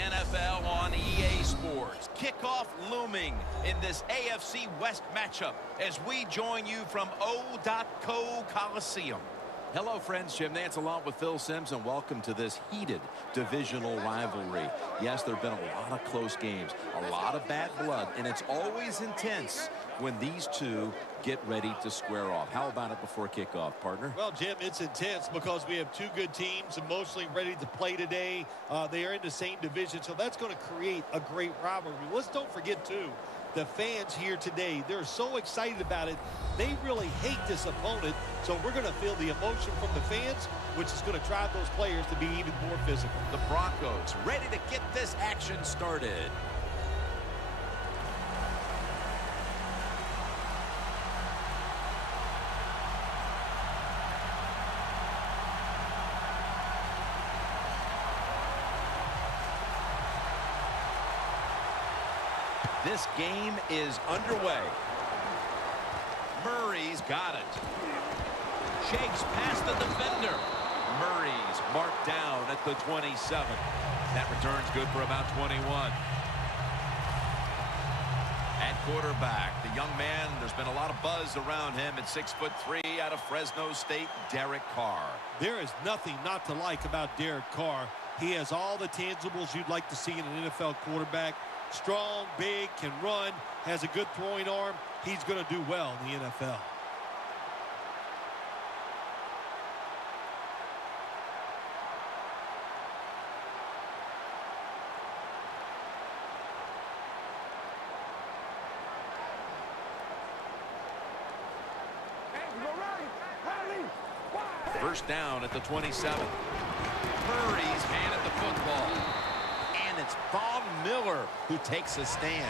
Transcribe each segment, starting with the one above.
NFL on EA Sports. Kickoff looming in this AFC West matchup as we join you from O.co Coliseum. Hello, friends. Jim Nantz along with Phil Simms, and welcome to this heated divisional rivalry. Yes, there have been a lot of close games, a lot of bad blood, and it's always intense when these two get ready to square off. How about it before kickoff, partner? Well, Jim, it's intense because we have two good teams emotionally ready to play today. They are in the same division, so that's going to create a great rivalry. Let's don't forget, too, the fans here today, they're so excited about it. They really hate this opponent, so we're going to feel the emotion from the fans, which is going to drive those players to be even more physical. The Broncos ready to get this action started. This game is underway. Murray's got it. Shakes past the defender. Murray's marked down at the 27. That return's good for about 21. At quarterback, the young man, there's been a lot of buzz around him at 6'3" out of Fresno State, Derek Carr. There is nothing not to like about Derek Carr. He has all the tangibles you'd like to see in an NFL quarterback. Strong, big, can run, has a good throwing arm. He's going to do well in the NFL. First down at the 27. Murray's hand at the football. And it's Von Miller who takes a stand.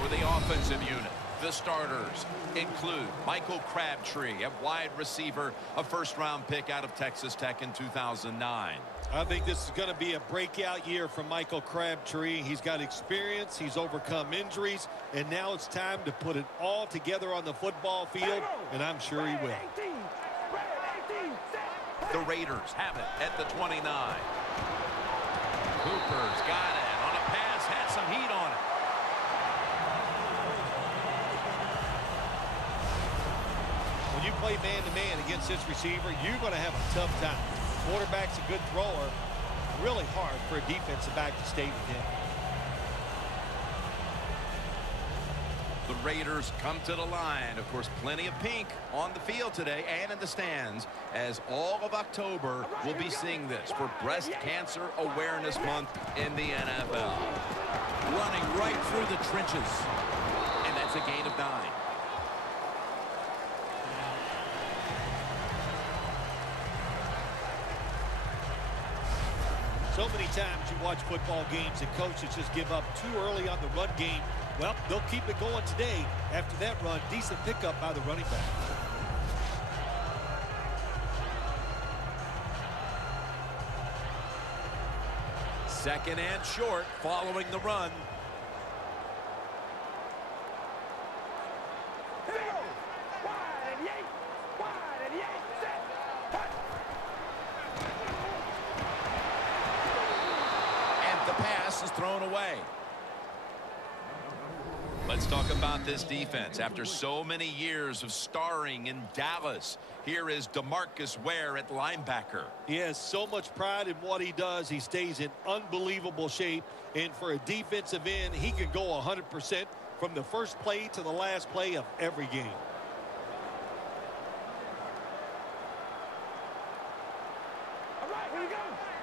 For the offensive unit, the starters include Michael Crabtree at wide receiver, a first-round pick out of Texas Tech in 2009. I think this is going to be a breakout year for Michael Crabtree. He's got experience, he's overcome injuries, and now it's time to put it all together on the football field, and I'm sure he will. The Raiders have it at the 29. Cooper's got it on a pass, had some heat on it. When you play man-to-man against this receiver, you're going to have a tough time. Quarterback's a good thrower. Really hard for a defensive back to stay with him. The Raiders come to the line. Of course, plenty of pink on the field today and in the stands, as all of October we'll be seeing this for Breast Cancer Awareness Month in the NFL. Running right through the trenches. And that's a gain of 9. So many times you watch football games and coaches just give up too early on the run game. Well, they'll keep it going today. After that run, decent pickup by the running back. Second and short following the run. And the pass is thrown away. Let's talk about this defense. After so many years of starring in Dallas, here is DeMarcus Ware at linebacker. He has so much pride in what he does. He stays in unbelievable shape. And for a defensive end, he can go 100% from the first play to the last play of every game. All right, here we go.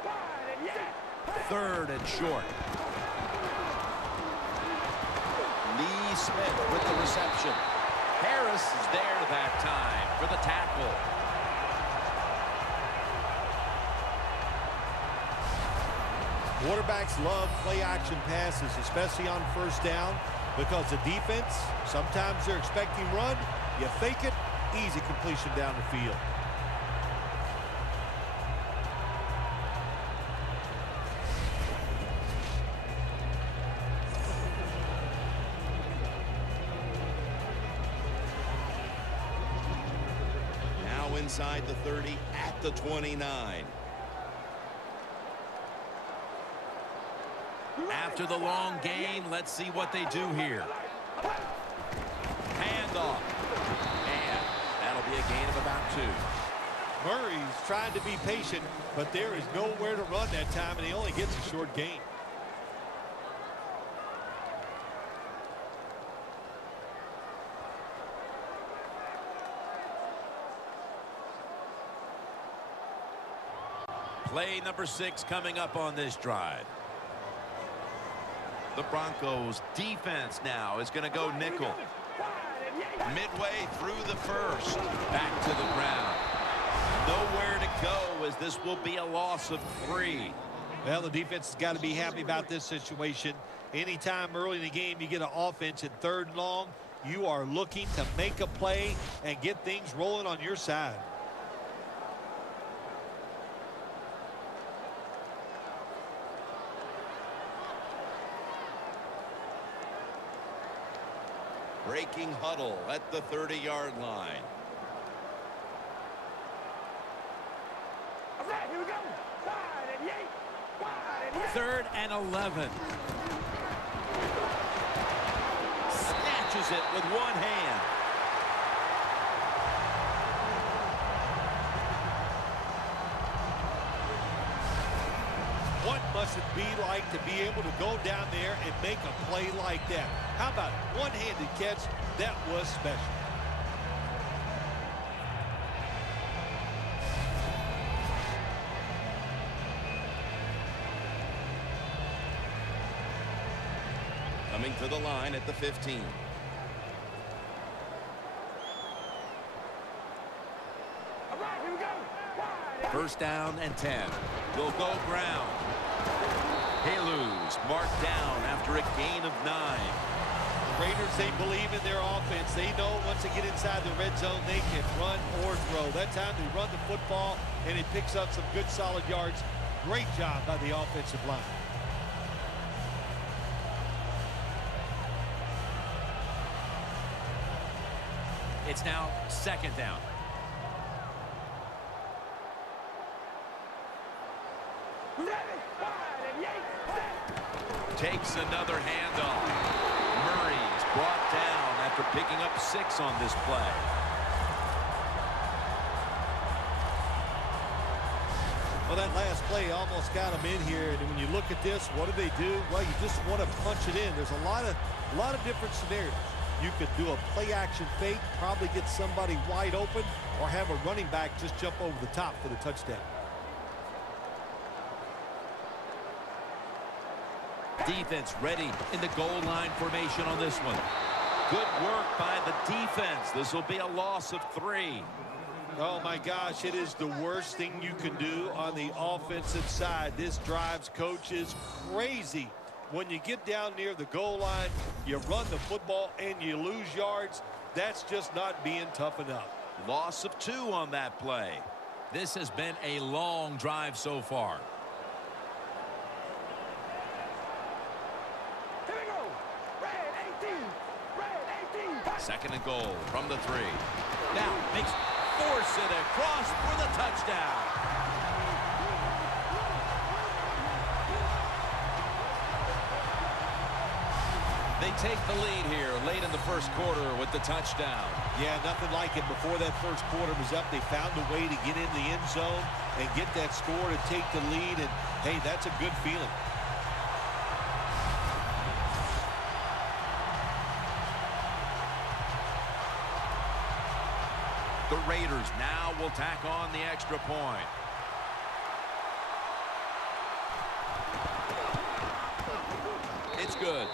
Wide and yeah. Third and short. Lee Smith with the reception. Harris is there that time for the tackle. Quarterbacks love play-action passes, especially on first down, because the defense, sometimes they're expecting run. You fake it, easy completion down the field. Inside the 30 at the 29. After the long gain, let's see what they do here. Handoff. And that'll be a gain of about 2. Murray's trying to be patient, but there is nowhere to run that time, and he only gets a short gain. Play number 6 coming up on this drive. The Broncos defense now is going to go nickel. Midway through the first. Back to the ground. Nowhere to go, as this will be a loss of 3. Well, the defense has got to be happy about this situation. Anytime early in the game you get an offense at 3rd and long, you are looking to make a play and get things rolling on your side. Breaking huddle at the 30-yard line. All right, here we go. 3rd and 11. Snatches it with one hand. What must it be like to be able to go down there and make a play like that? How about one-handed catch? That was special. Coming to the line at the 15. All right, here we go. 1st down and 10. Will go ground. Haluz marked down after a gain of 9. The Raiders, they believe in their offense. They know once they get inside the red zone, they can run or throw. That time they run the football, and it picks up some good solid yards. Great job by the offensive line. It's now 2nd down. Takes another handoff. Murray's brought down after picking up 6 on this play. Well, that last play almost got them in here, and when you look at this, what do? Well, you just want to punch it in. There's a lot of different scenarios. You could do a play-action fake, probably get somebody wide open, or have a running back just jump over the top for the touchdown. Defense ready in the goal line formation on this one. Good work by the defense. This will be a loss of 3. Oh, my gosh, it is the worst thing you can do on the offensive side. This drives coaches crazy. When you get down near the goal line, you run the football and you lose yards. That's just not being tough enough. Loss of 2 on that play. This has been a long drive so far. Here we go. Red 18. Red 18. 2nd and goal from the 3. Now force it across for the touchdown. They take the lead here late in the 1st quarter with the touchdown. Yeah, nothing like it. Before that 1st quarter was up, they found a way to get in the end zone and get that score to take the lead. And, hey, that's a good feeling. The Raiders now will tack on the extra point. It's good.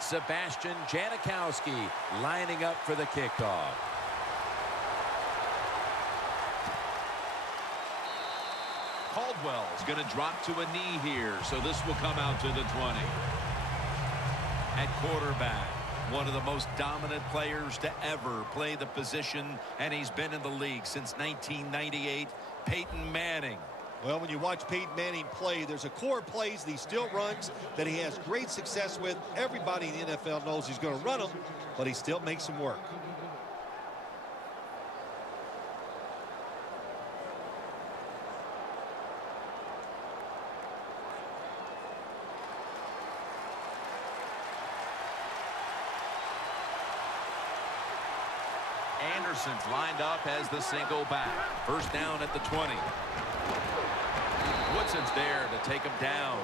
Sebastian Janikowski lining up for the kickoff. Caldwell's going to drop to a knee here, so this will come out to the 20. At quarterback, one of the most dominant players to ever play the position, and he's been in the league since 1998, Peyton Manning. Well, when you watch Peyton Manning play, there's a core of plays that he still runs that he has great success with. Everybody in the NFL knows he's going to run them, but he still makes them work. Anderson's lined up as the single back. First down at the 20. Woodson's there to take him down.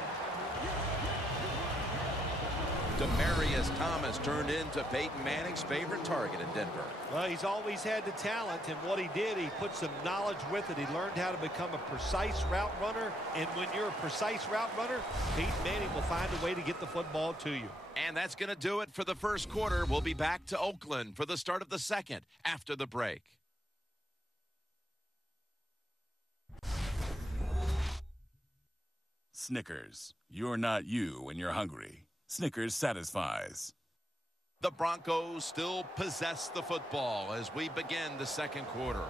Demaryius Thomas turned into Peyton Manning's favorite target in Denver. Well, he's always had the talent, and what he did, he put some knowledge with it. He learned how to become a precise route runner, and when you're a precise route runner, Peyton Manning will find a way to get the football to you. And that's going to do it for the first quarter. We'll be back to Oakland for the start of the second after the break. Snickers, you're not you when you're hungry. Snickers satisfies. The Broncos still possess the football as we begin the second quarter.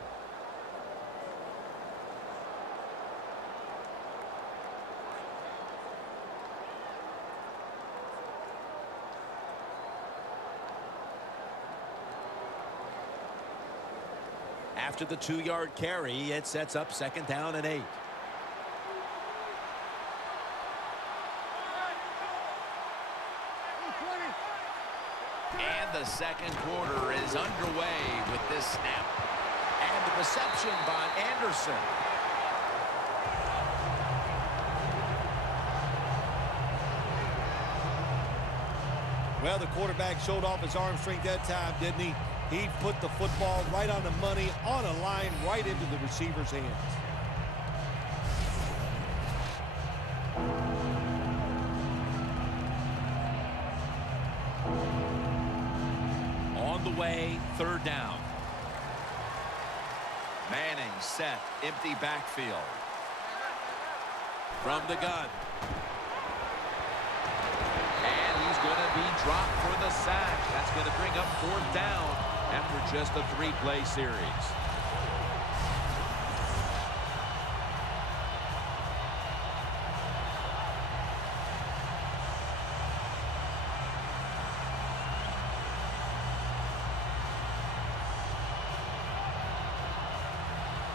After the 2-yard carry, it sets up second down and 8. And the second quarter is underway with this snap. And the reception by Anderson. Well, the quarterback showed off his arm strength that time, didn't he? He put the football right on the money, on a line, right into the receiver's hands. On the way, third down. Manning set, empty backfield. From the gun. And he's going to be dropped for the sack. That's going to bring up fourth down after just a 3-play series.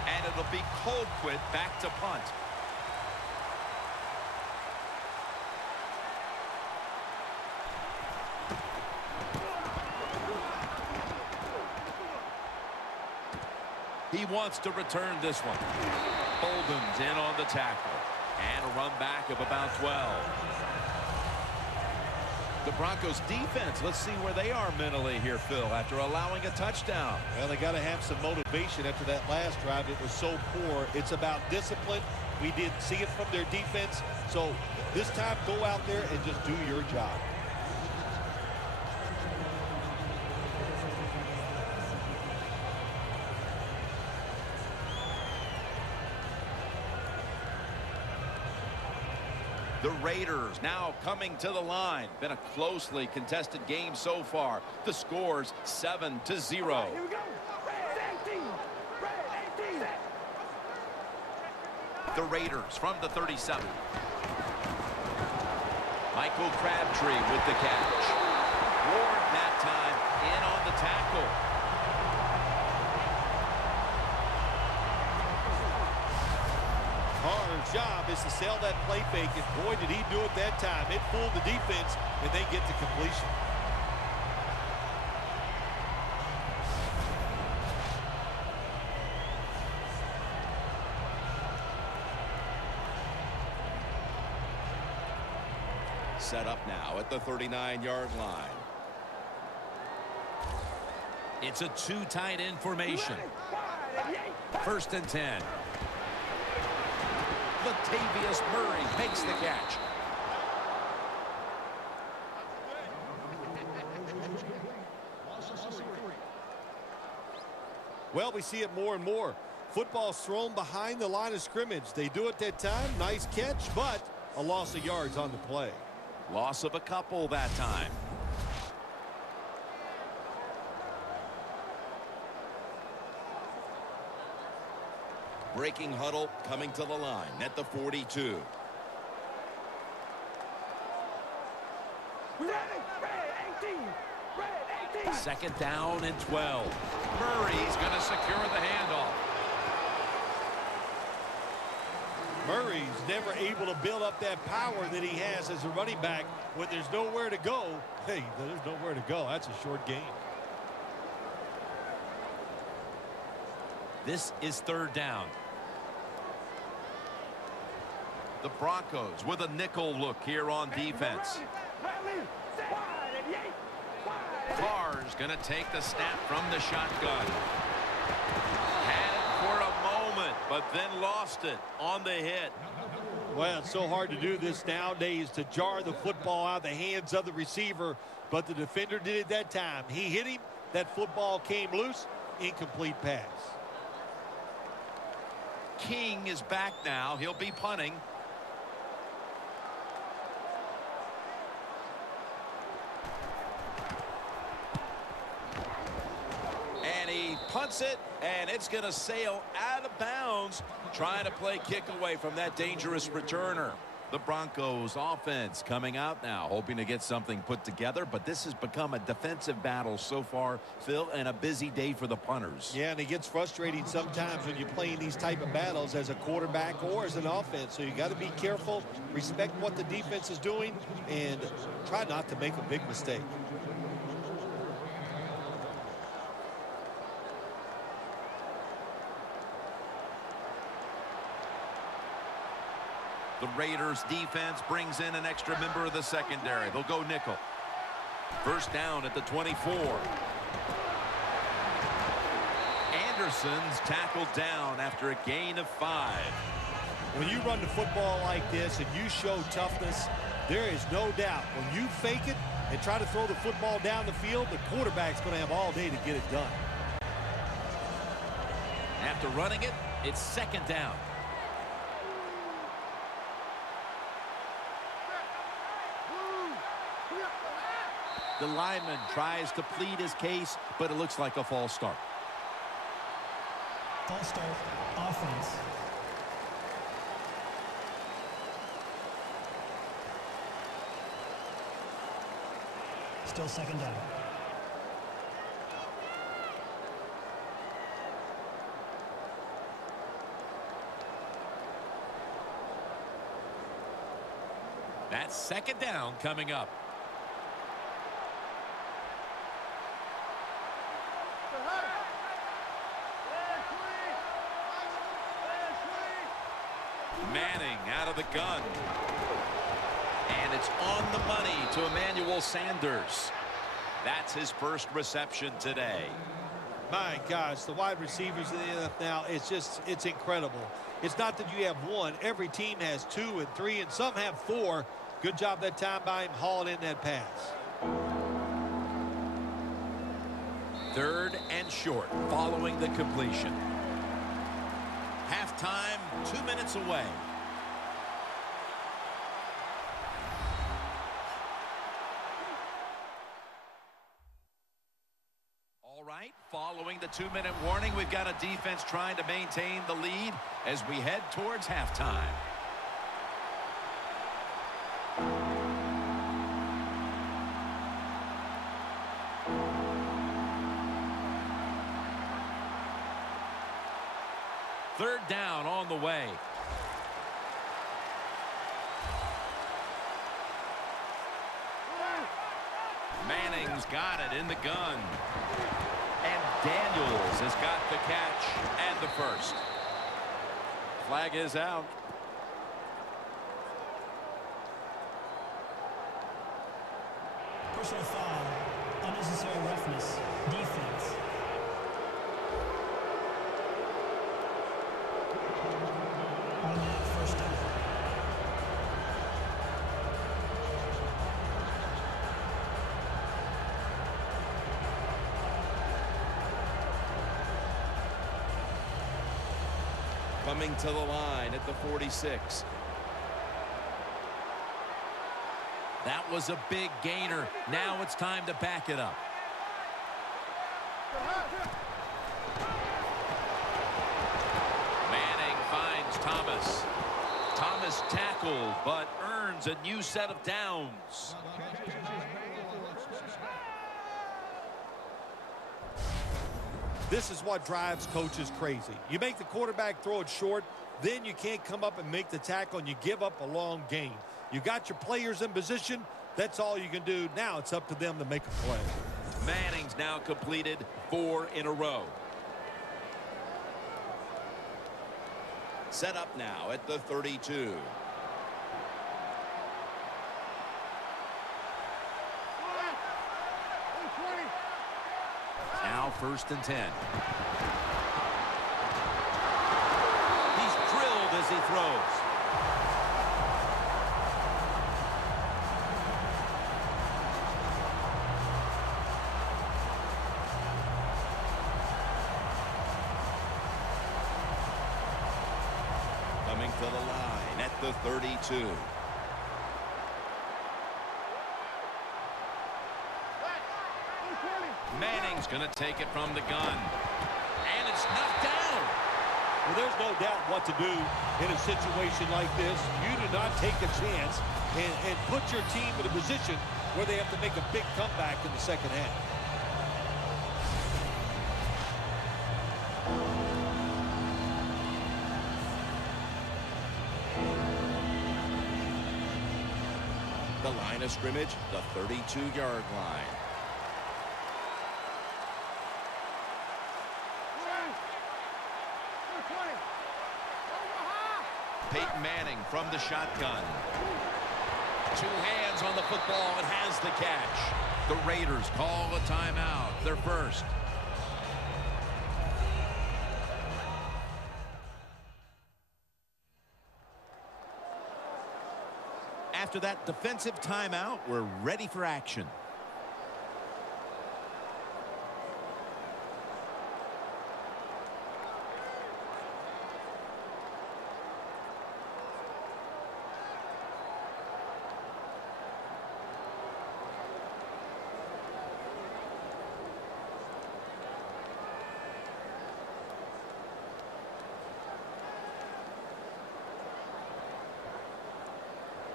And it'll be Colquitt back to punt. He wants to return this one. Bolden's in on the tackle. And a run back of about 12. The Broncos defense, let's see where they are mentally here, Phil, after allowing a touchdown. Well, they got to have some motivation after that last drive. It was so poor. It's about discipline. We didn't see it from their defense. So this time, go out there and just do your job. The Raiders now coming to the line. Been a closely contested game so far. The score's 7-0. Here we go. Red 18. Red 18. The Raiders from the 37. Michael Crabtree with the catch. Ward that time in on the tackle. Our job is to sell that play fake, and boy, did he do it that time. It fooled the defense, and they get to completion. Set up now at the 39-yard line. It's a two tight end formation. First and 10. Latavius Murray makes the catch. Well, we see it more and more. Football's thrown behind the line of scrimmage. They do it that time. Nice catch, but a loss of yards on the play. Loss of a couple that time. Breaking huddle coming to the line at the 42. Ready, red 18, red 18. Second down and 12. Murray's going to secure the handoff. Murray's never able to build up that power that he has as a running back when there's nowhere to go. Hey, there's nowhere to go. That's a short game. This is third down. The Broncos with a nickel look here on defense. Carr's going to take the snap from the shotgun. Had it for a moment, but then lost it on the hit. Well, it's so hard to do this nowadays, to jar the football out of the hands of the receiver, but the defender did it that time. He hit him. That football came loose. Incomplete pass. King is back now. He'll be punting. And he punts it, and it's going to sail out of bounds, trying to play kick away from that dangerous returner. The Broncos offense coming out now, hoping to get something put together, but this has become a defensive battle so far, Phil, and a busy day for the punters. Yeah, and it gets frustrating sometimes when you're playing these type of battles as a quarterback or as an offense. So you got to be careful, respect what the defense is doing, and try not to make a big mistake. The Raiders defense brings in an extra member of the secondary. They'll go nickel. First down at the 24. Anderson's tackled down after a gain of 5. When you run the football like this and you show toughness, there is no doubt when you fake it and try to throw the football down the field, the quarterback's going to have all day to get it done. After running it, it's second down. The lineman tries to plead his case, but it looks like a false start. False start, offense. Still second down. That's second down coming up. Manning out of the gun. And it's on the money to Emmanuel Sanders. That's his first reception today. My gosh, the wide receivers in the NFL now, it's incredible. It's not that you have one. Every team has 2 and 3, and some have 4. Good job that time by him hauling in that pass. Third and short following the completion. Halftime, 2 minutes away. All right, following the 2-minute warning, we've got a defense trying to maintain the lead as we head towards halftime. Third down on the way. Manning's got it in the gun. And Daniels has got the catch and the first. Flag is out. Personal foul, unnecessary roughness, defense. Automatic first down. Coming to the line at the 46. That was a big gainer. Now it's time to back it up. Manning finds Thomas. Thomas tackled, but earns a new set of downs. This is what drives coaches crazy. You make the quarterback throw it short, then you can't come up and make the tackle, and you give up a long gain. You got your players in position. That's all you can do. Now it's up to them to make a play. Manning's now completed 4 in a row. Set up now at the 32. Now 1st and 10. He's drilled as he throws. Coming to the line at the 32. Manning's going to take it from the gun. And it's knocked down. Well, there's no doubt what to do in a situation like this. You do not take a chance and put your team in a position where they have to make a big comeback in the second half. The line of scrimmage, the 32-yard line. Peyton Manning from the shotgun. 2 hands on the football and has the catch. The Raiders call a timeout. Their first. After that defensive timeout, we're ready for action.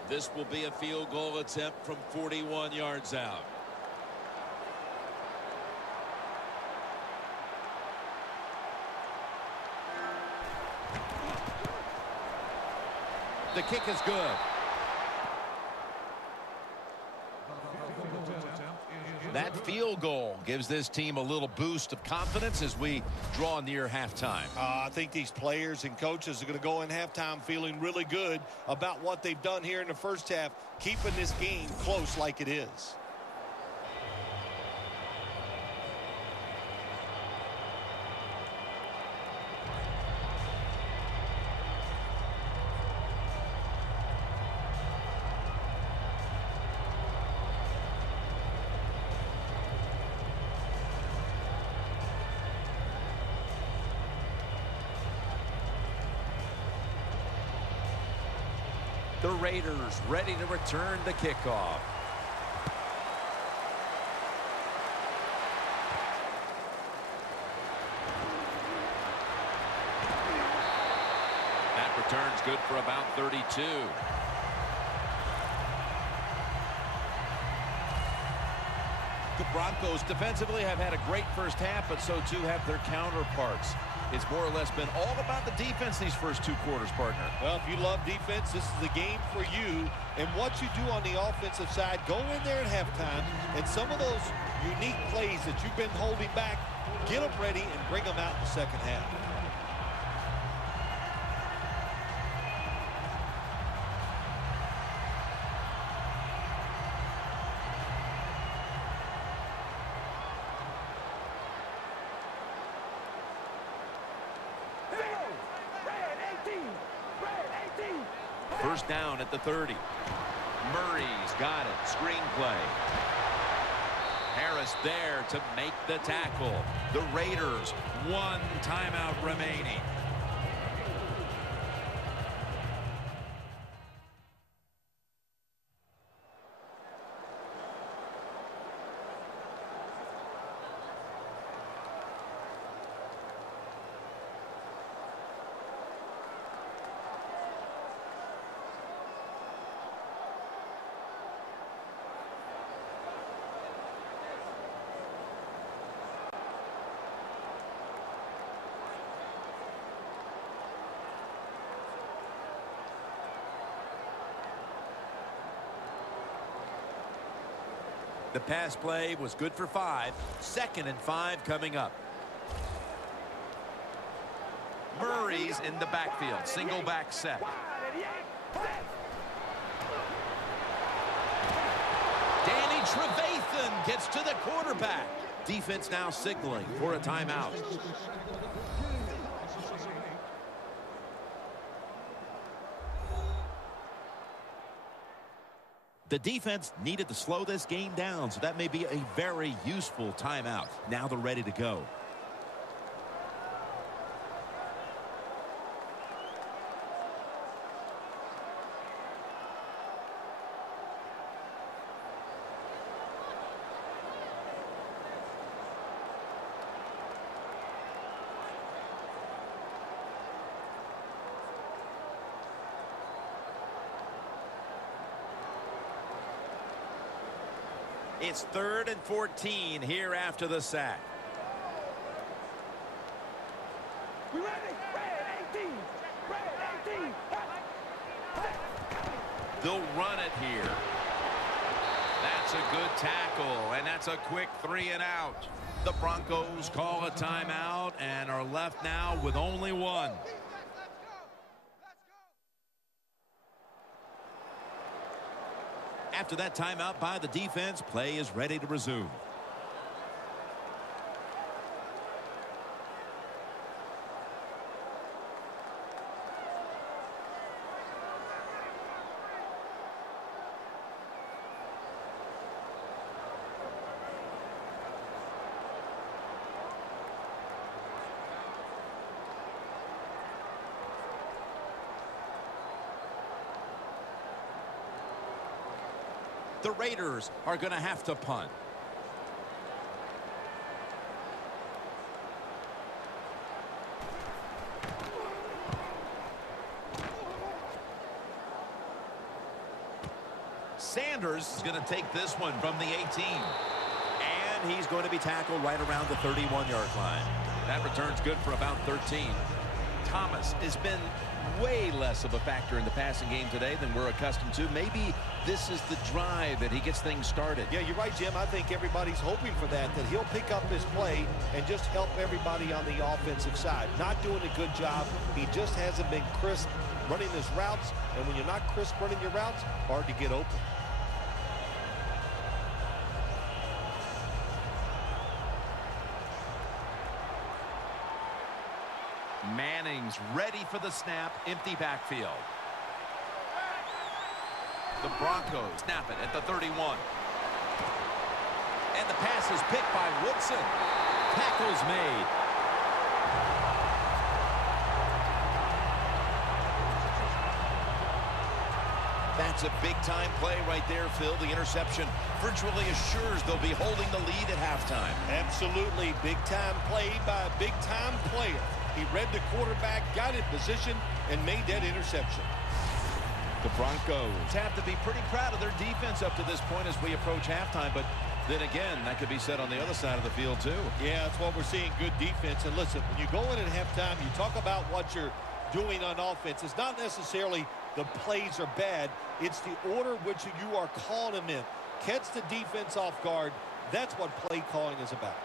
This will be a field goal attempt from 41 yards out. The kick is good. That field goal gives this team a little boost of confidence as we draw near halftime. I think these players and coaches are going to go in halftime feeling really good about what they've done here in the first half, keeping this game close like it is. The Raiders ready to return the kickoff. That return's good for about 32. The Broncos defensively have had a great first half, but so too have their counterparts. It's more or less been all about the defense these first 2 quarters, partner. Well, if you love defense, this is the game for you. And what you do on the offensive side, go in there at halftime, and some of those unique plays that you've been holding back, get them ready and bring them out in the second half. First down at the 30. Murray's got it. Screenplay. Harris there to make the tackle. The Raiders, 1 timeout remaining. The pass play was good for 5. 2nd and 5 coming up. Murray's in the backfield. Single back set. Danny Trevathan gets to the quarterback. Defense now signaling for a timeout. The defense needed to slow this game down, so that may be a very useful timeout. Now they're ready to go. It's 3rd and 14 here after the sack. We ready? Red 18. Red 18. They'll run it here. That's a good tackle, and that's a quick 3 and out. The Broncos call a timeout and are left now with only one. After that timeout by the defense, play is ready to resume. The Raiders are going to have to punt. Sanders is going to take this one from the 18. And he's going to be tackled right around the 31-yard line. That return's good for about 13. Thomas has been way less of a factor in the passing game today than we're accustomed to. Maybe this is the drive that he gets things started. Yeah, you're right, Jim. I think everybody's hoping for that he'll pick up his play and just help everybody on the offensive side. Not doing a good job. He just hasn't been crisp running his routes, and when you're not crisp running your routes, hard to get open. Manning's ready for the snap. Empty backfield. The Broncos snap it at the 31. And the pass is picked by Woodson. Tackles made. That's a big-time play right there, Phil. The interception virtually assures they'll be holding the lead at halftime. Absolutely. Big-time play by a big-time player. He read the quarterback, got in position, and made that interception. The Broncos have to be pretty proud of their defense up to this point as we approach halftime, but then again, that could be said on the other side of the field too. Yeah, that's what we're seeing, good defense. And listen, when you go in at halftime, you talk about what you're doing on offense. It's not necessarily the plays are bad. It's the order which you are calling them in. Catch the defense off guard. That's what play calling is about.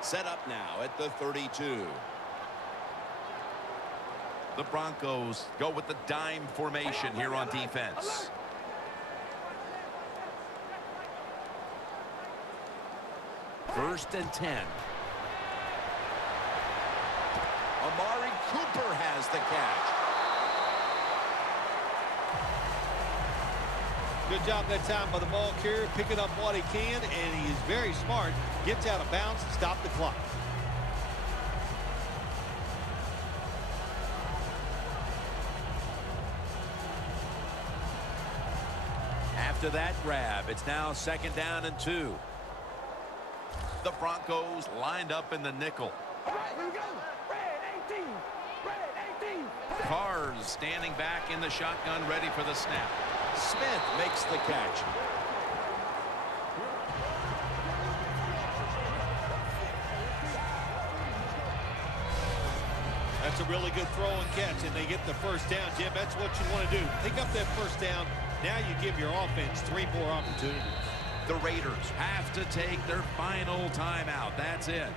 Set up now at the 32. The Broncos go with the dime formation here on defense. First and 10. Amari Cooper has the catch. Good job that time by the ball carrier, picking up what he can, and he is very smart. Gets out of bounds and stop the clock. After that grab, it's now 2nd down and 2. The Broncos lined up in the nickel. All right, here we go. Red 18. Red 18. Carr's standing back in the shotgun, ready for the snap. Smith makes the catch. That's a really good throw and catch, and they get the first down. Jim, that's what you want to do. Pick up that first down. Now you give your offense 3 more opportunities. The Raiders have to take their final timeout. That's it.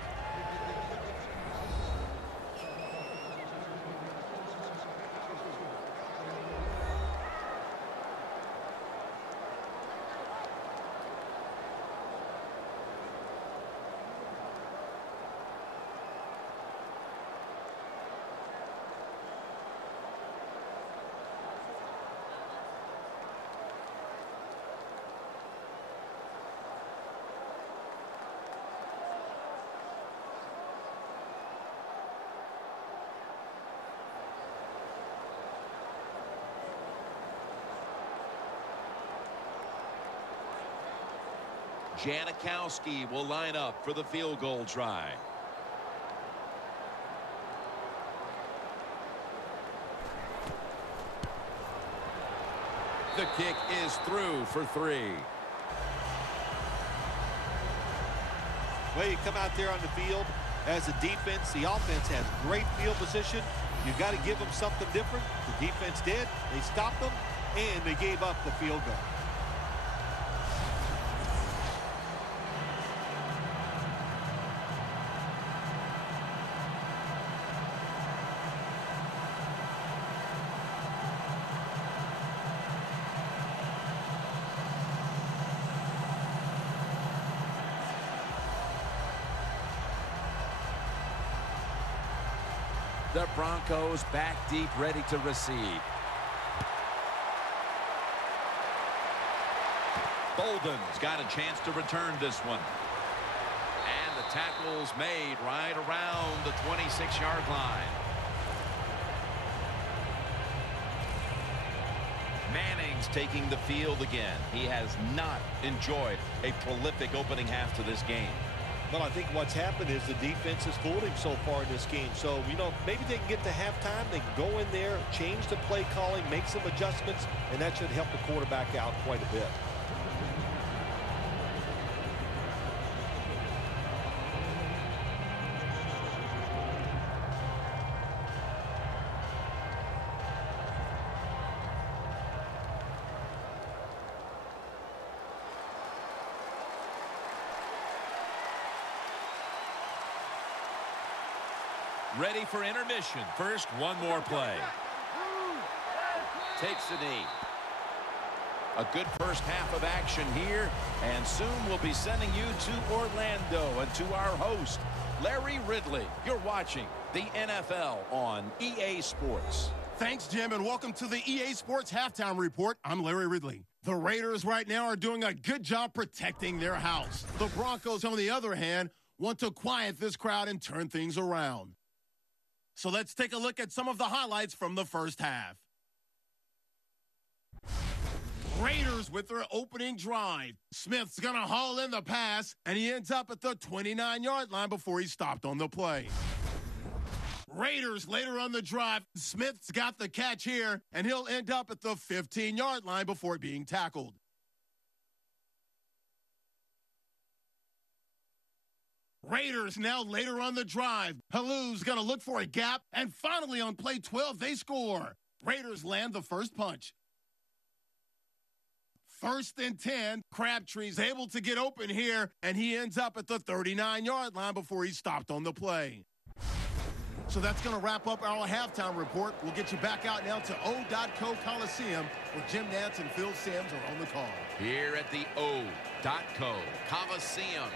Janikowski will line up for the field goal try. The kick is through for 3. Well, you come out there on the field as a defense. The offense has great field position. You've got to give them something different. The defense did. They stopped them, and they gave up the field goal. The Broncos back deep, ready to receive. Bolden's got a chance to return this one. And the tackle's made right around the 26-yard line. Manning's taking the field again. He has not enjoyed a prolific opening half to this game. Well, I think what's happened is the defense has fooled him so far in this game. So, you know, maybe they can get to halftime. They can go in there, change the play calling, make some adjustments, and that should help the quarterback out quite a bit. Ready for intermission. First, one more play. Takes the knee. A good first half of action here, and soon we'll be sending you to Orlando and to our host, Larry Ridley. You're watching the NFL on EA Sports. Thanks, Jim, and welcome to the EA Sports Halftime Report. I'm Larry Ridley. The Raiders right now are doing a good job protecting their house. The Broncos, on the other hand, want to quiet this crowd and turn things around. So let's take a look at some of the highlights from the first half. Raiders with their opening drive. Smith's going to haul in the pass, and he ends up at the 29-yard line before he stopped on the play. Raiders later on the drive. Smith's got the catch here, and he'll end up at the 15-yard line before being tackled. Raiders now later on the drive. Halu's going to look for a gap, and finally on play 12, they score. Raiders land the first punch. 1st and 10, Crabtree's able to get open here, and he ends up at the 39-yard line before he stopped on the play. So that's going to wrap up our halftime report. We'll get you back out now to O.Co Coliseum, where Jim Nantz and Phil Simms are on the call. Here at the O.Co Coliseum.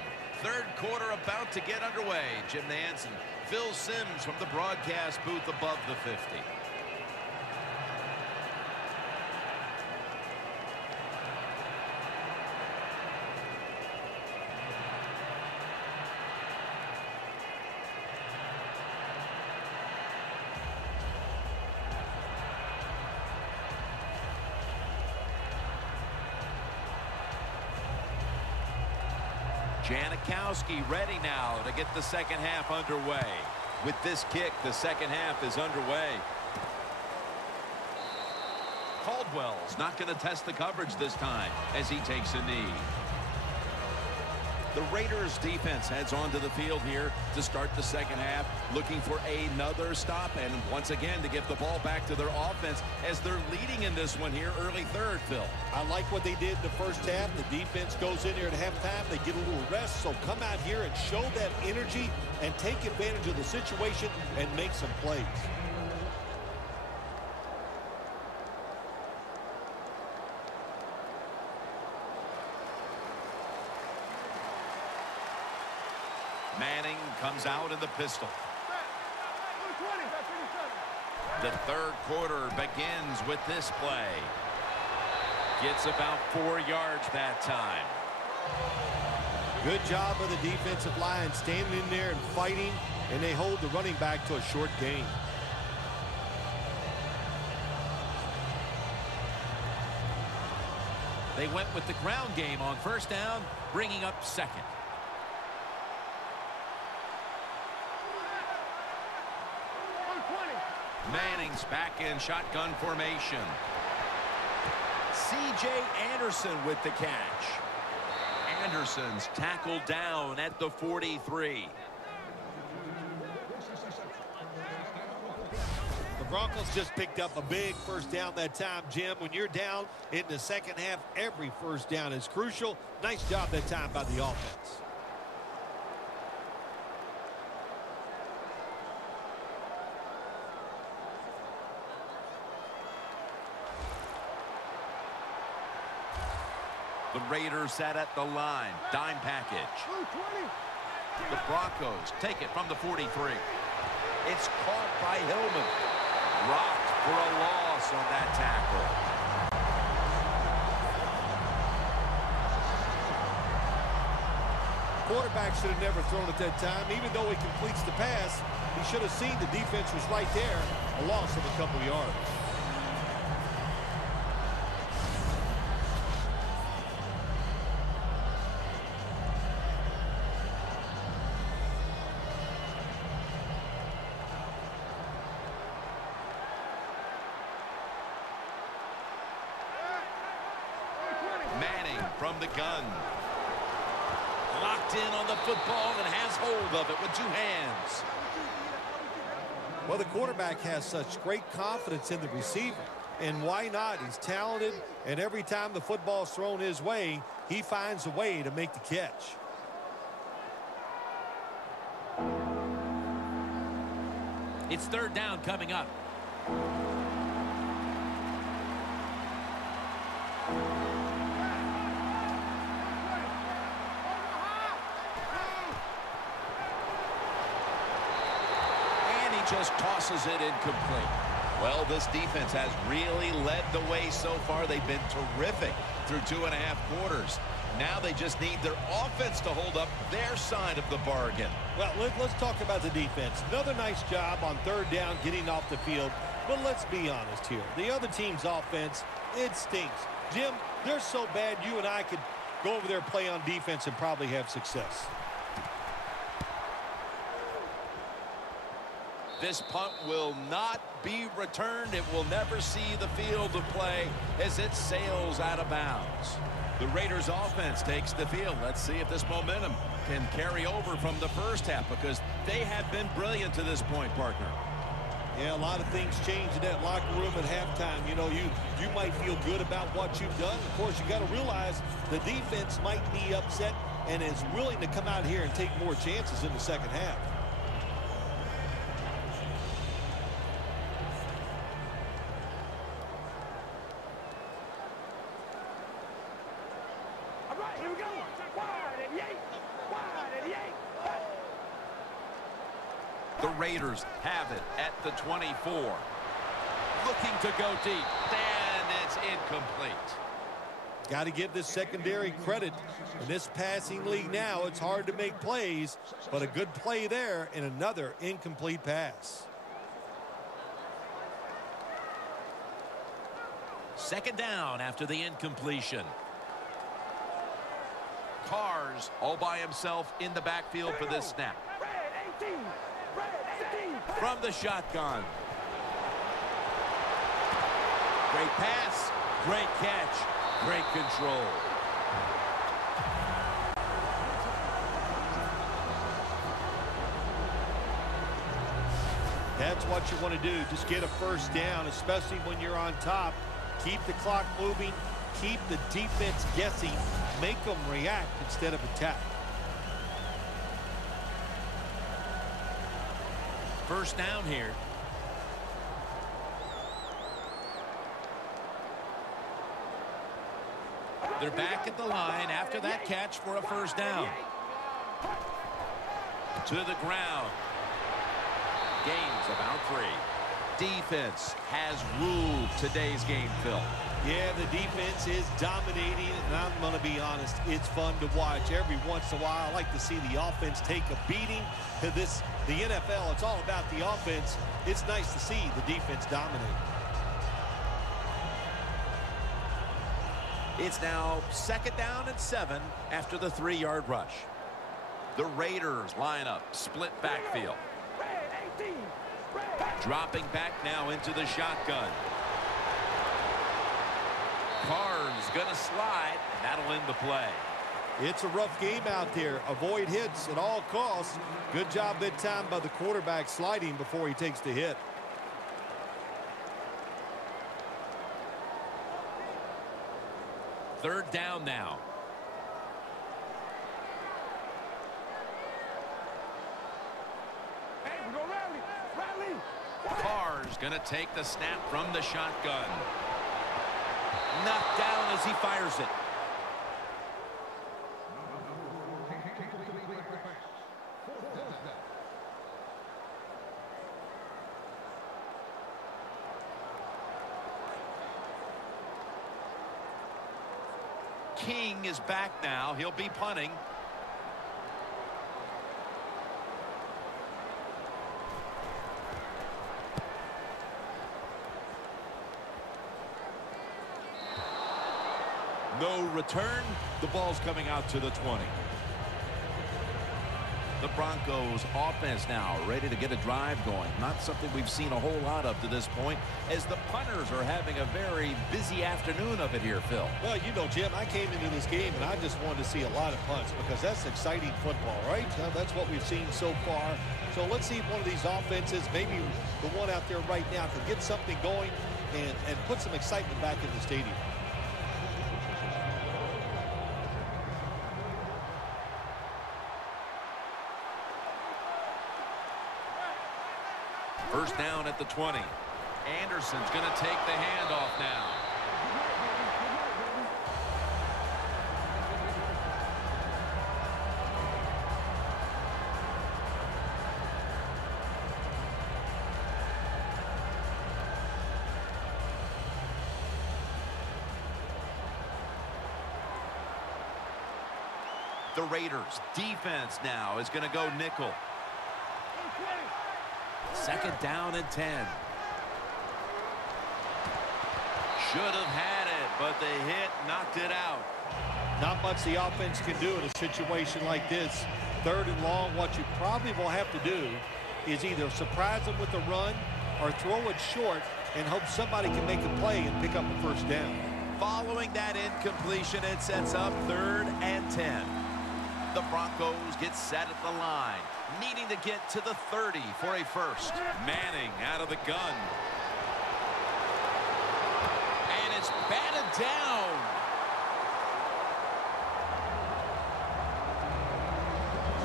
Third quarter about to get underway. Jim Nantz and Phil Simms from the broadcast booth above the 50. Janikowski ready now to get the second half underway. With this kick, the second half is underway. Caldwell's not going to test the coverage this time as he takes a knee. The Raiders defense heads onto the field here to start the second half, looking for another stop and once again to give the ball back to their offense as they're leading in this one here early third, Phil. I like what they did in the first half. The defense goes in there at halftime. They get a little rest, so come out here and show that energy and take advantage of the situation and make some plays. Manning comes out in the pistol. The third quarter begins with this play. Gets about 4 yards that time. Good job of the defensive line standing in there and fighting, and they hold the running back to a short gain. They went with the ground game on first down, bringing up second. Manning's back in shotgun formation. C.J. Anderson with the catch. Anderson's tackled down at the 43. The Broncos just picked up a big first down that time, Jim. When you're down in the second half, every first down is crucial. Nice job that time by the offense. The Raiders set at the line. Dime package. The Broncos take it from the 43. It's caught by Hillman. Rocked for a loss on that tackle. Quarterback should have never thrown at that time. Even though he completes the pass, he should have seen the defense was right there. A loss of a couple yards. Manning from the gun. Locked in on the football and has hold of it with two hands. Well, the quarterback has such great confidence in the receiver. And why not? He's talented, and every time the football's thrown his way, he finds a way to make the catch. It's third down coming up. Just tosses it incomplete. Well, this defense has really led the way so far. They've been terrific through 2.5 quarters. Now they just need their offense to hold up their side of the bargain. Well, let's talk about the defense. Another nice job on third down getting off the field. But let's be honest here. The other team's offense, it stinks. Jim, they're so bad you and I could go over there, play on defense, and probably have success. This punt will not be returned. It will never see the field of play as it sails out of bounds. The Raiders offense takes the field. Let's see if this momentum can carry over from the first half, because they have been brilliant to this point, partner. Yeah, a lot of things change in that locker room at halftime. You know, you might feel good about what you've done. Of course, you got to realize the defense might be upset and is willing to come out here and take more chances in the second half. The Raiders have it at the 24. Looking to go deep, and it's incomplete. Got to give this secondary credit. In this passing league now, it's hard to make plays, but a good play there and another incomplete pass. Second down after the incompletion. Cars all by himself in the backfield for this snap. From the shotgun. Great pass, great catch, great control. That's what you want to do. Just get a first down, especially when you're on top. Keep the clock moving. Keep the defense guessing. Make them react instead of attack. First down here. They're back at the line after that catch for a first down. To the ground. Gain's about 3. Defense has ruled today's game, Phil. Yeah, the defense is dominating, and I'm going to be honest, it's fun to watch. Every once in a while, I like to see the offense take a beating. To the NFL, it's all about the offense. It's nice to see the defense dominate. It's now 2nd down and 7 after the 3-yard rush. The Raiders line up, split backfield. Dropping back now into the shotgun. Carr's going to slide, and that'll end the play. It's a rough game out there. Avoid hits at all costs. Good job that time by the quarterback sliding before he takes the hit. Third down now. Hey, we go rally. Rally. Carr's going to take the snap from the shotgun. Knocked down as he fires it. King is back now. He'll be punting. No return. The ball's coming out to the 20. The Broncos offense now ready to get a drive going. Not something we've seen a whole lot of to this point, as the punters are having a very busy afternoon of it here, Phil. Well, you know, Jim, I came into this game and I just wanted to see a lot of punts because that's exciting football, right? That's what we've seen so far. So let's see if one of these offenses, maybe the one out there right now, can get something going and put some excitement back in the stadium. First down at the 20. Anderson's going to take the handoff now. The Raiders defense now is going to go nickel. 2nd down and 10. Should have had it, but the hit knocked it out. Not much the offense can do in a situation like this. 3rd and long, what you probably will have to do is either surprise them with a run or throw it short and hope somebody can make a play and pick up a first down. Following that incompletion, it sets up 3rd and 10. The Broncos get set at the line, needing to get to the 30 for a first. Manning out of the gun. And it's batted down.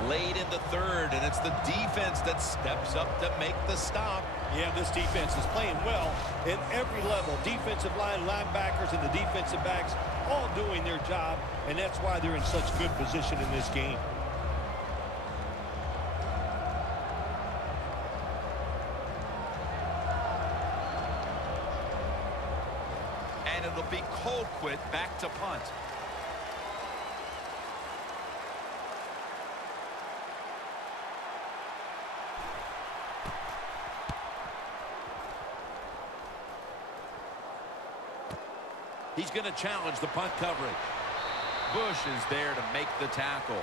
Late in the 3rd, and it's the defense that steps up to make the stop. Yeah, this defense is playing well at every level. Defensive line, linebackers, and the defensive backs all doing their job, and that's why they're in such good position in this game. And it'll be Colquitt back to punt. He's going to challenge the punt coverage. Bush is there to make the tackle.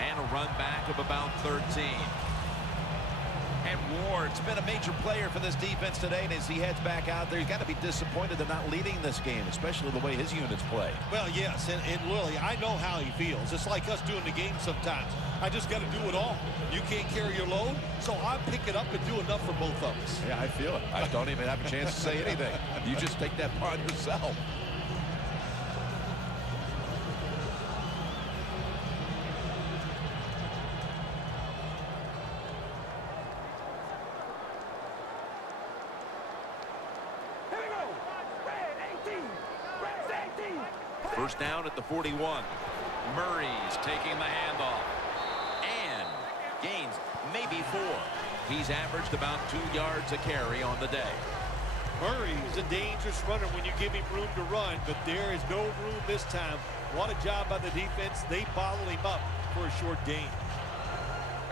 And a run back of about 13. And Ward's been a major player for this defense today, and as he heads back out there, he's got to be disappointed they're not leading this game, especially the way his units play. Well, yes, and Willie, I know how he feels. It's like us doing the game sometimes. I just got to do it all. You can't carry your load, so I pick it up and do enough for both of us. Yeah, I feel it. I don't even have a chance to say anything. You just take that part yourself. First down at the 41. Murray's taking the handoff. And gains maybe 4. He's averaged about 2 yards a carry on the day. Murray is a dangerous runner when you give him room to run, but there is no room this time. What a job by the defense. They bottle him up for a short gain.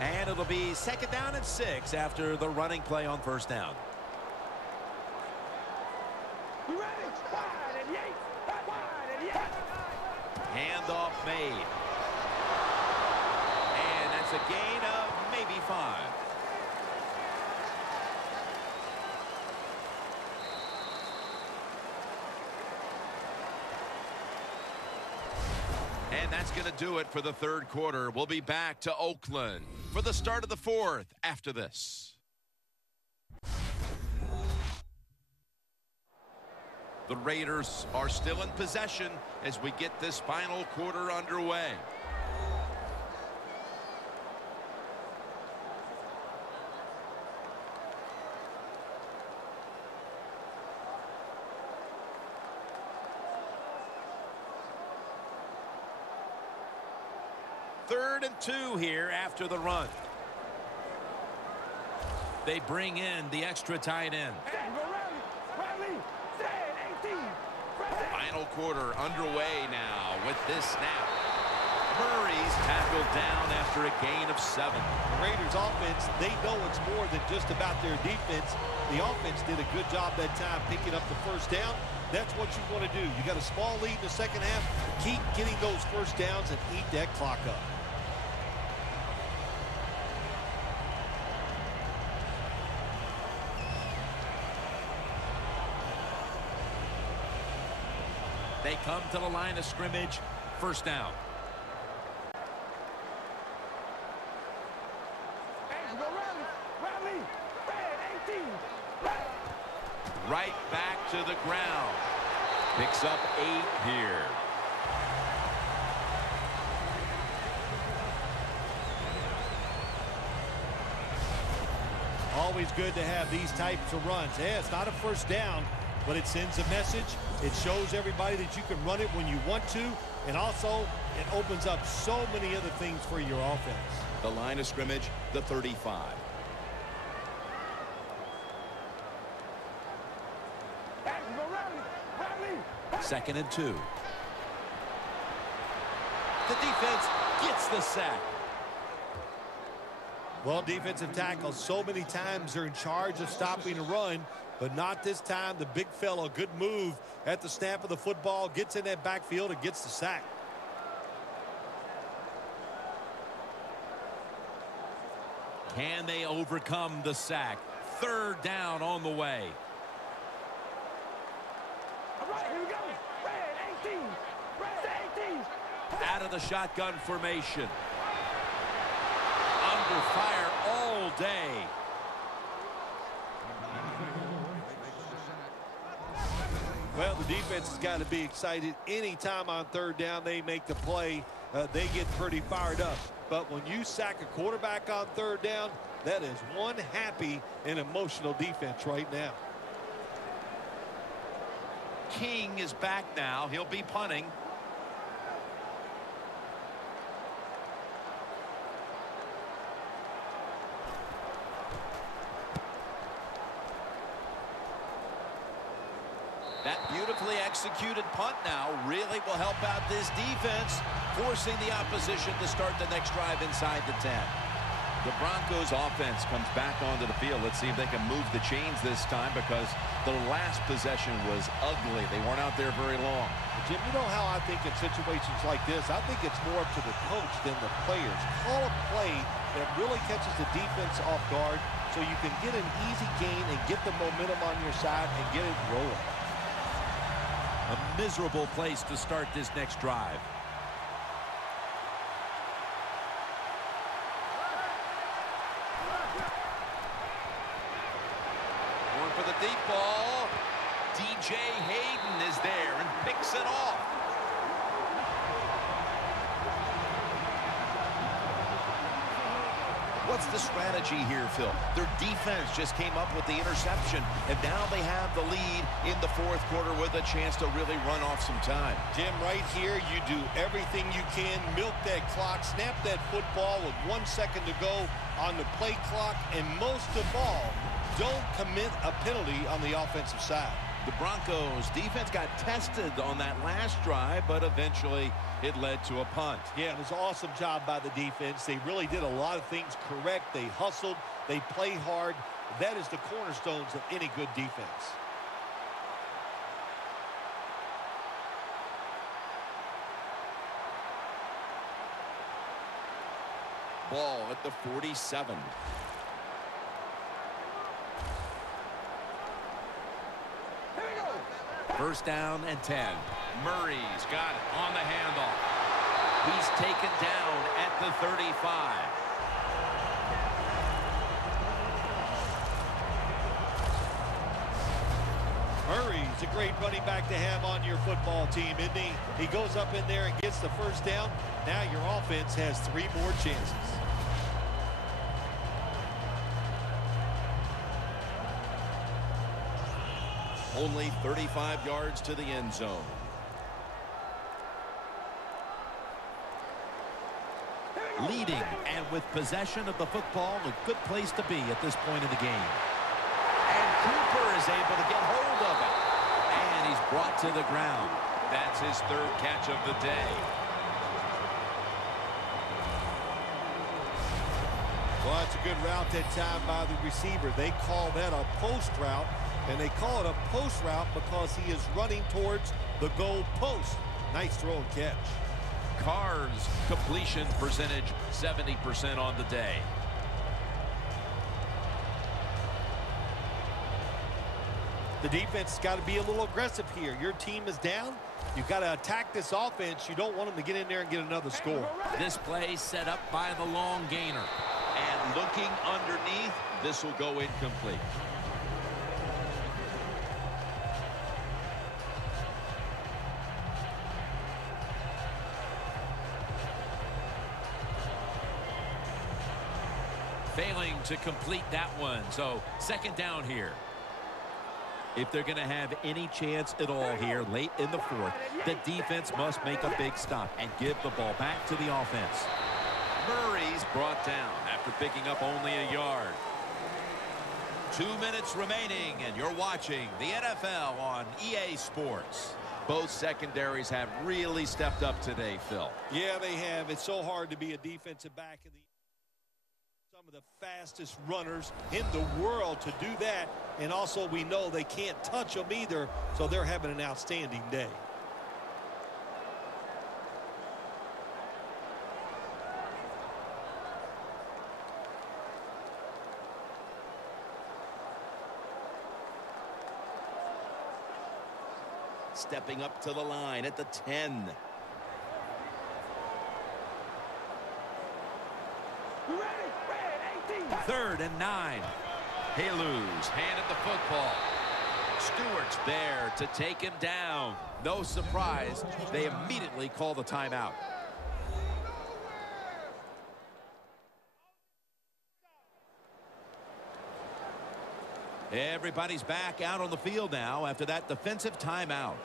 And it'll be second down and 6 after the running play on first down. Handoff made. And that's a gain of maybe 5. And that's going to do it for the third quarter. We'll be back to Oakland for the start of the fourth after this. The Raiders are still in possession as we get this final quarter underway. Third and 2 here after the run. They bring in the extra tight end. Final quarter underway now with this snap. Murray's tackled down after a gain of 7. The Raiders offense, they know it's more than just about their defense. The offense did a good job that time picking up the first down. That's what you want to do. You got a small lead in the second half. Keep getting those first downs and eat that clock up. They come to the line of scrimmage. First down. Right back to the ground. Picks up 8 here. Always good to have these types of runs. Yeah, it's not a first down, but it sends a message. It shows everybody that you can run it when you want to, and also it opens up so many other things for your offense. The line of scrimmage, the 35. Second and 2. The defense gets the sack. Well, defensive tackles so many times are in charge of stopping a run, but not this time. The big fella, good move at the snap of the football, gets in that backfield and gets the sack. Can they overcome the sack? Third down on the way. All right, here we go. Red 18. Red 18. Out of the shotgun formation. Under fire all day. Well, the defense has got to be excited. Anytime on third down they make the play, they get pretty fired up. But when you sack a quarterback on third down, that is one happy and emotional defense right now. King is back now. He'll be punting. That beautifully executed punt now really will help out this defense, forcing the opposition to start the next drive inside the 10. The Broncos offense comes back onto the field. Let's see if they can move the chains this time, because the last possession was ugly. They weren't out there very long. Jim, you know how I think in situations like this, I think it's more up to the coach than the players. Call a play that really catches the defense off guard so you can get an easy gain and get the momentum on your side and get it rolling. A miserable place to start this next drive. Going for the deep ball. DJ Hayden is there and picks it off. What's the strategy here, Phil? Their defense just came up with the interception, and now they have the lead in the fourth quarter with a chance to really run off some time. Jim, right here, you do everything you can, milk that clock, snap that football with 1 second to go on the play clock, and most of all, don't commit a penalty on the offensive side. The Broncos defense got tested on that last drive, but eventually it led to a punt. Yeah, it was an awesome job by the defense. They really did a lot of things correct. They hustled. They played hard. That is the cornerstones of any good defense. Ball at the 47. First down and 10. Murray's got it on the handoff. He's taken down at the 35. Murray's a great running back to have on your football team, isn't he? He goes up in there and gets the first down. Now your offense has 3 more chances. Only 35 yards to the end zone. Leading and with possession of the football, a good place to be at this point in the game. And Cooper is able to get hold of it. And he's brought to the ground. That's his 3rd catch of the day. Well, that's a good route that time by the receiver. They call that a post route. And they call it a post route because he is running towards the goal post. Nice throw and catch. Carr's completion percentage 70% on the day. The defense has got to be a little aggressive here. Your team is down. You've got to attack this offense. You don't want them to get in there and get another score. This play set up by the long gainer. And looking underneath, this will go incomplete. Failing to complete that one. So 2nd down here. If they're going to have any chance at all here late in the 4th, the defense must make a big stop and give the ball back to the offense. Murray's brought down after picking up only a yard. 2 minutes remaining, and you're watching the NFL on EA Sports. Both secondaries have really stepped up today, Phil. Yeah, they have. It's so hard to be a defensive back in the some of the fastest runners in the world to do that. And also we know they can't touch them either, so they're having an outstanding day. Stepping up to the line at the 10. Third and 9. Halu's handed the football. Stewart's there to take him down. No surprise, they immediately call the timeout. Everybody's back out on the field now after that defensive timeout.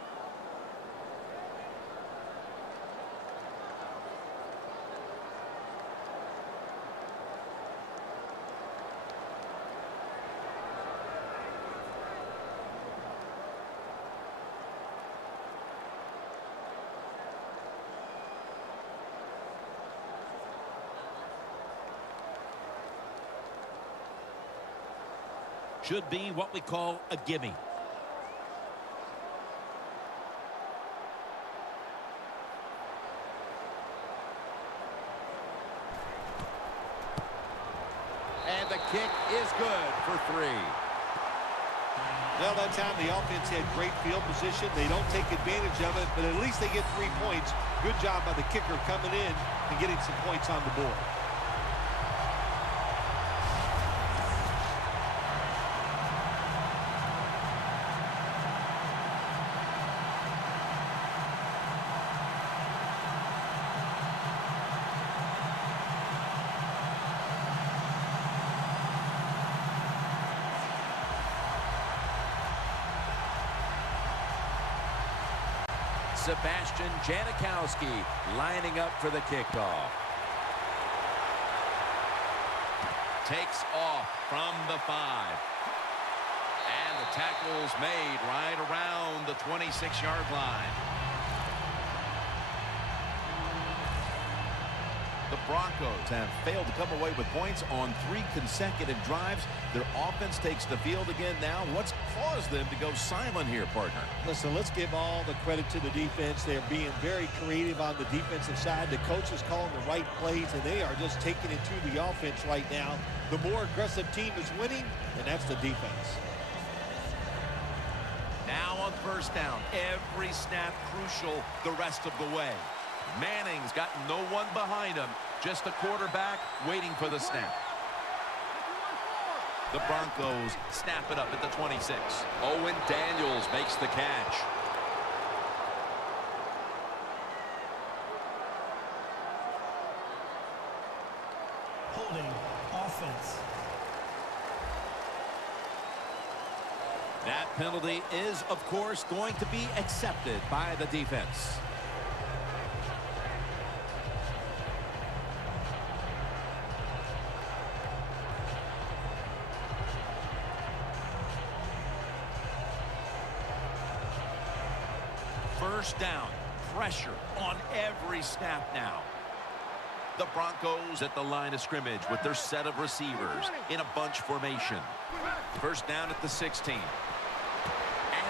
Should be what we call a gimme. kick is good for 3. Well, that time the offense had great field position. They don't take advantage of it, but at least they get 3 points. Good job by the kicker coming in and getting some points on the board. Sebastian Janikowski lining up for the kickoff. Takes off from the 5. And the tackle's made right around the 26-yard line. The Broncos have failed to come away with points on 3 consecutive drives. Their offense takes the field again now. What's caused them to go silent here, partner? Listen, let's give all the credit to the defense. They're being very creative on the defensive side. The coach is calling the right plays, and they are just taking it to the offense right now. The more aggressive team is winning, and that's the defense. Now on first down, every snap crucial the rest of the way. Manning's got no one behind him, just a quarterback waiting for the snap. The Broncos snap it up at the 26. Owen Daniels makes the catch. Holding offense. That penalty is, of course, going to be accepted by the defense. First down, pressure on every snap now. The Broncos at the line of scrimmage with their set of receivers in a bunch formation. First down at the 16. And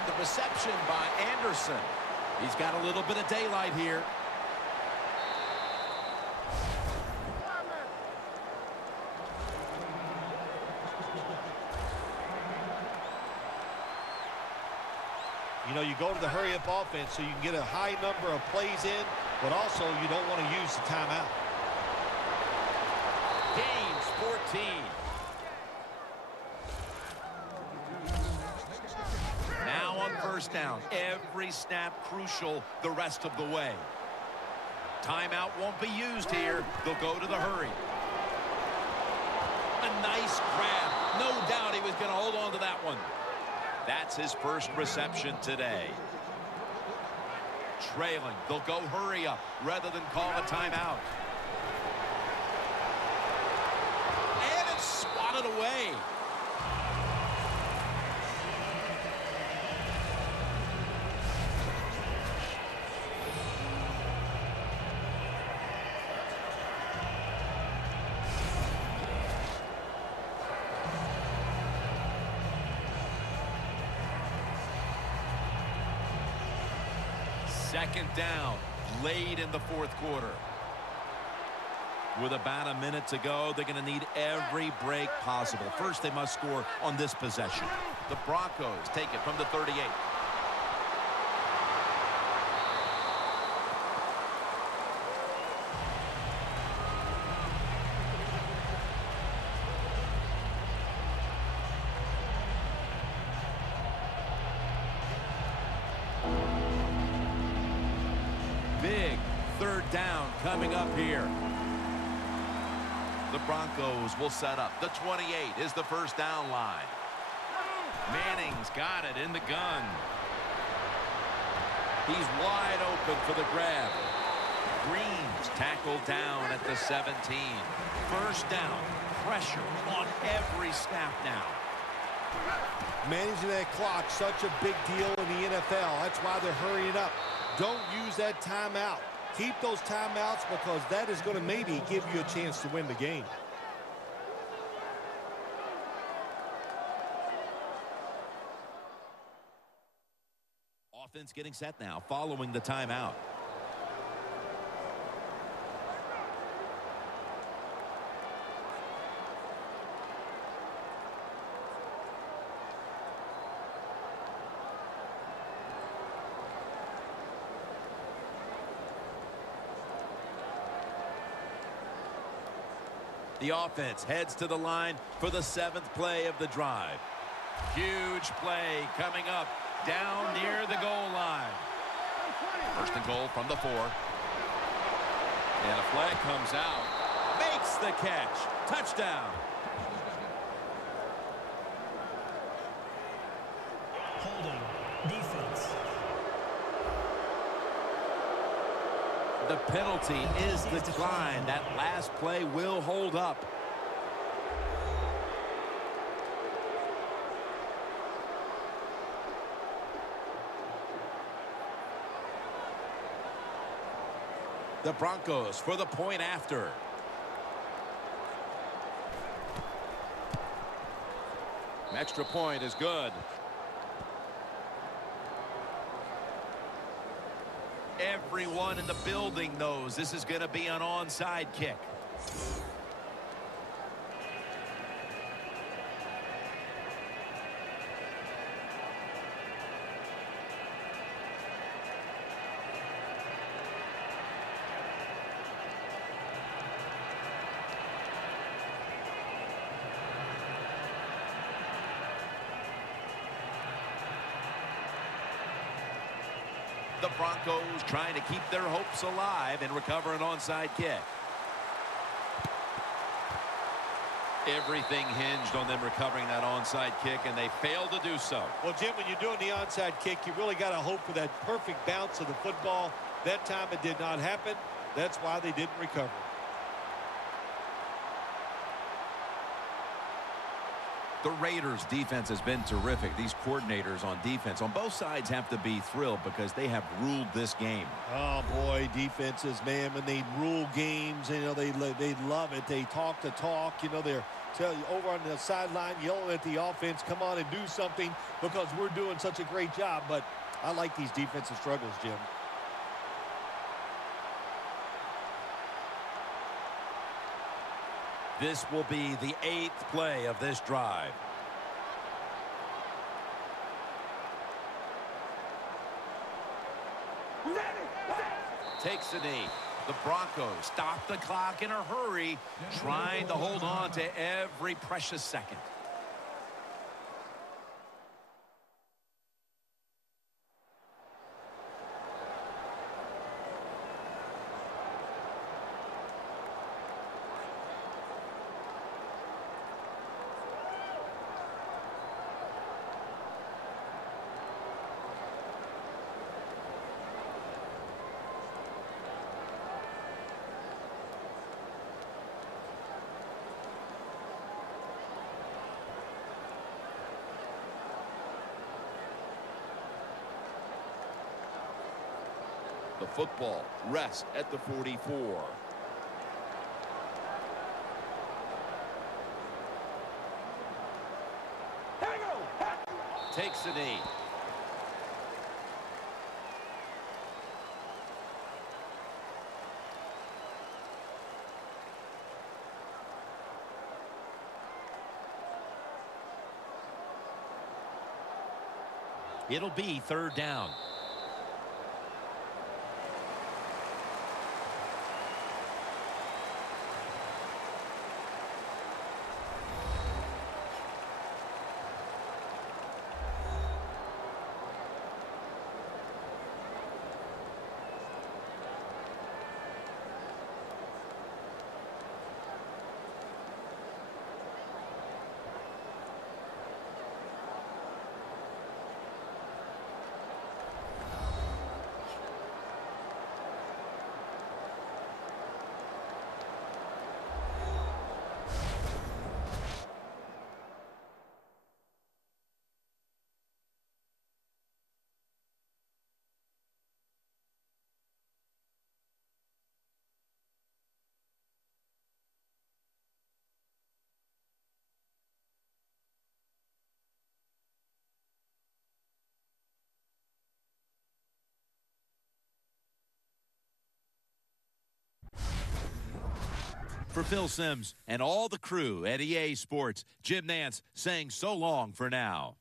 the reception by Anderson. He's got a little bit of daylight here. You know, you go to the hurry-up offense so you can get a high number of plays in, but also you don't want to use the timeout. Gains 14. Now on first down, every snap crucial the rest of the way. Timeout won't be used here. They'll go to the hurry. A nice grab. No doubt he was going to hold on to that one. That's his first reception today. Trailing. They'll go hurry up rather than call a timeout. And it's swatted away. Second down, late in the fourth quarter. With about a minute to go, they're going to need every break possible. First, they must score on this possession. The Broncos take it from the 38. Big third down coming up here. The Broncos will set up. The 28 is the first down line. Manning's got it in the gun. He's wide open for the grab. Green's tackled down at the 17. First down. Pressure on every snap now. Managing that clock, such a big deal in the NFL. That's why they're hurrying up. Don't use that timeout. Keep those timeouts because that is going to maybe give you a chance to win the game. Offense getting set now following the timeout. The offense heads to the line for the 7th play of the drive. Huge play coming up down near the goal line. First and goal from the 4. And a flag comes out. Makes the catch. Touchdown. Holding. Defense. The penalty is declined. That last play will hold up. The Broncos for the point after. An extra point is good. Everyone in the building knows this is going to be an onside kick. The Broncos trying to keep their hopes alive and recover an onside kick. Everything hinged on them recovering that onside kick, and they failed to do so. Well, Jim, when you're doing the onside kick, you really got to hope for that perfect bounce of the football. That time it did not happen. That's why they didn't recover. The Raiders' defense has been terrific. These coordinators on defense on both sides have to be thrilled because they have ruled this game. Oh, boy, defenses, man, when they rule games, you know, they love it. They talk the talk. You know, they're over on the sideline yelling at the offense, come on and do something because we're doing such a great job. But I like these defensive struggles, Jim. This will be the 8th play of this drive. Takes the knee. The Broncos stop the clock in a hurry, trying to hold on to every precious second. The football rests at the 44. Takes the knee. It'll be 3rd down. For Phil Simms and all the crew at EA Sports, Jim Nantz saying so long for now.